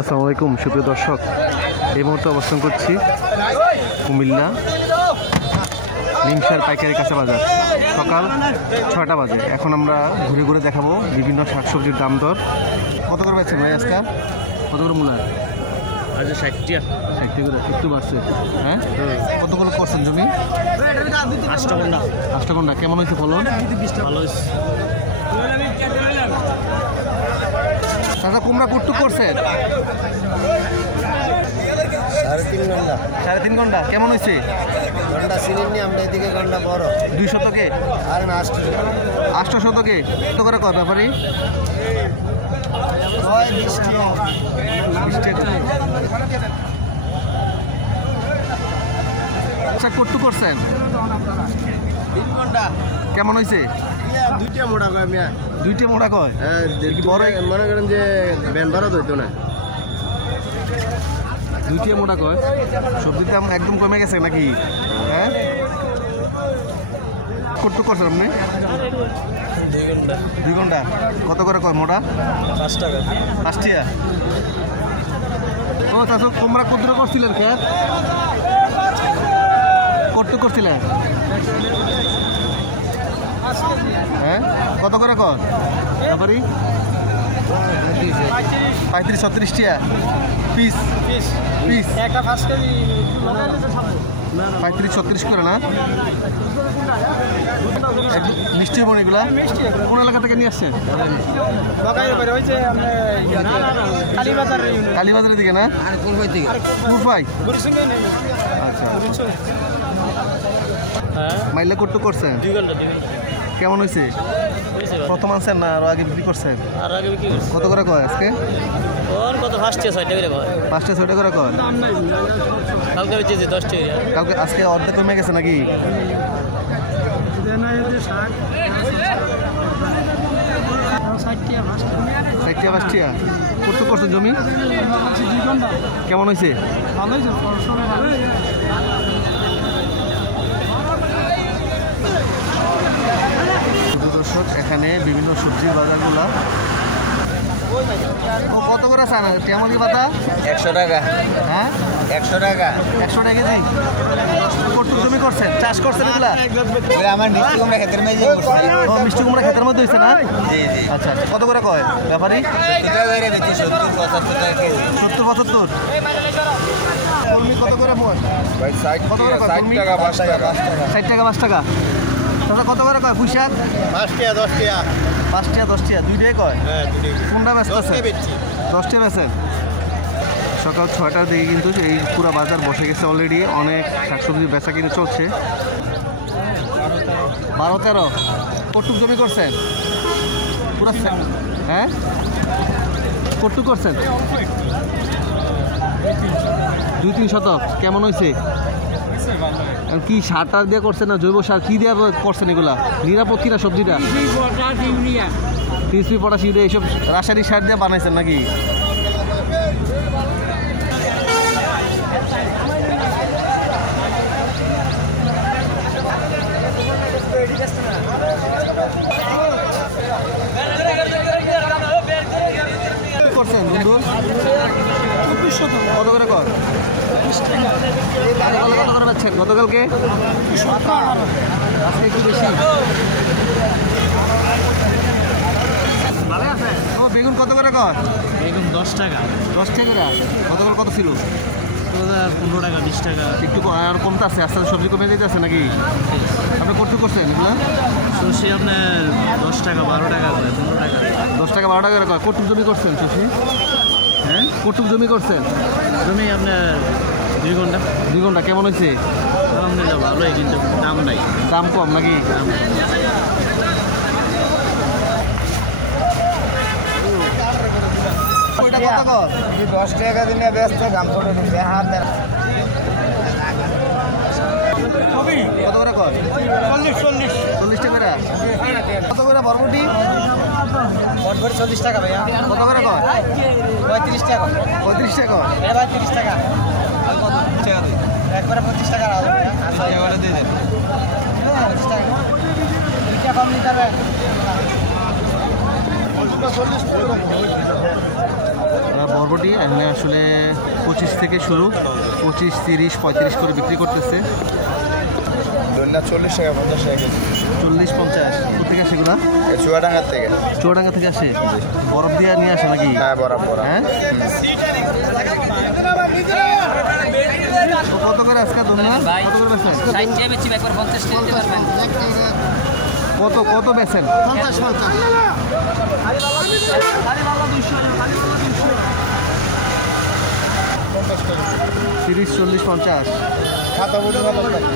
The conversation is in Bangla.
আসসালামু আলাইকুম সুপ্রিয় দর্শক, এই মুহূর্তে অবস্থান করছি কুমিল্লা নিমসার পাইকারি কাঁচা বাজার। সকাল 6টা বাজে। এখন আমরা ঘুরে ঘুরে দেখাবো বিভিন্ন শাকসবজির দাম দর। কত করে পাচ্ছেন ভাই আজকে? কত করে মূলা? আচ্ছা 60 করে একটু বাড়ছে। হ্যাঁ, কতগুলো করছেন জমি? 8 ঘন্টা। কেমন হয়েছে ফলন? ভালো হয়েছে। দাদা কুমড়া কুট্টুক করছেন? 3.5 ঘন্টা। কেমন হয়েছে? ঘন্টা চিনি আমরা এদিকে ঘন্টা বড় 2 শতকে আর না 8 শতকে। কত করে কয় ব্যাপারী? 20 টাকা। আচ্ছা, কুট্টুক করছেন? 3 ঘন্টা। কেমন হয়েছে? দুইটা মোটা কয় মিয়া। 2টা মোটা কয়? বড় মনে করেন যে ব্যান ভাড়া হইতো না। 2টা মোটা কয়। সবজির দাম একদম কমে গেছে নাকি? হ্যাঁ, কুট্টুক করছেন আপনি? 2 ঘন্টা। কত করে কয় মোটা? 5 টাকা। 5 টাকা। ও চাচা, কুমড়া কত করছিলেন? খেত কত করছিলেন? হ্যাঁ, কত করে কর ব্যাপারী? 35-36 টাকা পিস। একটা 5 কেজি 35-36 করে না? মিষ্টি হবো এগুলা? কোন এলাকা থেকে নিয়ে আসছেন? কালীবাজারের দিকে না? কুরফাই। আচ্ছা, মাইলে কত করছেন? 2 ঘন্টা। কেমন হয়েছে? প্রথম আনছেন না আরো আগে বিক্রি করছেন? আর আগে বিক্রি করছি। কত করে কয় আজকে? ওর কত 5 টাকা 6 টাকা করে কয়। 5টা-6টা করে কয়? কালকে বেচেছি 10 টাকা। কালকে আজকে অর্ধেক কমে গেছে নাকি? 60-5 টাকা। কত করছেন জমি? কেমন হয়েছে? দর্শক, এখানে বিভিন্ন সবজির বাজারগুলা। কত করে চান টেমলি পাতা? 100 টাকা। হ্যাঁ, 100 টাকা। 100 টাকা কেজি। কত জমি করছেন, চাষ করছেন এগুলা? আমার মিষ্টি কুমড়া ক্ষেতের মেয়ে ও, মিষ্টি কুমড়া ক্ষেতের মধ্যে হয়েছে না? জি জি। আচ্ছা, কত করে কয় ব্যাপারী? 70-75 টাকা কেজি। 70-75। কলমি কত করে পয়? ভাই 60 টাকা 5 টাকা। 60 টাকা 5 টাকা। দাদা কত করে কয় পুঁইশাক? 5 টাকা 10 টাকা। 5 টাকা 10 টাকা, 2টাই কয়? হ্যাঁ দুটো। কোনটা ব্যস্ত আছে? 10 টাকা বেচেন। সকাল 6টার দিকে কিন্তু এই পুরো বাজার বসে গেছে অলরেডি। অনেক শাকসবজি বেচা কিনে চলছে। 12-13 কটুক জমি করছেন পুরো? হ্যাঁ, কটুক করছেন? 2-3 শতক। কেমন হয়েছে? কি সার টার দিয়ে করছেন না জৈব সার কি দিয়ে করছেন এগুলা? নিরাপদ কিনা সবজিটা? টিএসপি পটাশ ইউরিয়া এইসব রাসায়নিক সার দিয়ে বানাইছেন নাকি? করছেন বন্ধু? কত করে কর? কত করে পাচ্ছেন গতকালকে? আজকে একটু বেশি। ও, বেগুন কত করে কর? বেগুন 10 টাকা। 10 টাকা। গতকাল কত ছিল? 15 টাকা 20 টাকা। একটু আর কমতে আছে, আস্তে আস্তে সবজি কমে যেতে আছে নাকি? আপনি কত করছেন এগুলো? সর্ষে আপনার 10 টাকা 12 টাকা করে 15 টাকা। 10 টাকা 12 টাকা করে কয়? কটুক জমি করছেন শশী? হ্যাঁ, কটুক জমি করছেন? জমি আপনার 2 ঘন্টা। 2 ঘন্টা। কেমন হয়েছে? আলহামদুলিল্লাহ ভালোই, কিন্তু দাম নাই। দাম কম নাকি? দাম কম। ওইটা কত কর? 10 টাকা দিনে ব্যস্ত দাম করে দিবে হাত। কত করে কর? 40 টাকা করে। কত করে বরবটি? বটবটি 40 টাকা ভাইয়া। কত করে কর? 35 টাকা। 35 টাকা। এটা ভাই 30 টাকা। একবারে 25 টাকা রাখো ভাইয়া। এবারে দিয়ে দেন। 25 টাকা। এটা কম নিতে হবে। বরবটি এখানে আসলে 25 থেকে শুরু, 25, 30, 35 করে বিক্রি করতেছে। দৈন্যা 40 টাকা 50 টাকা কেজি। 40, 50 কোথেকে আসে এগুলা? এই চুয়াডাঙ্গার থেকে। চুয়াডাঙ্গা থেকে আসে? বরফ দিয়ে নিয়ে আসে নাকি? হ্যাঁ বরাবর। হ্যাঁ, তো কত করে আজকে দোলনা? কত করে বেচেন? কত কত বেচেন? 50 30, 40, 50। খাতা বলতে ভালো লাগে।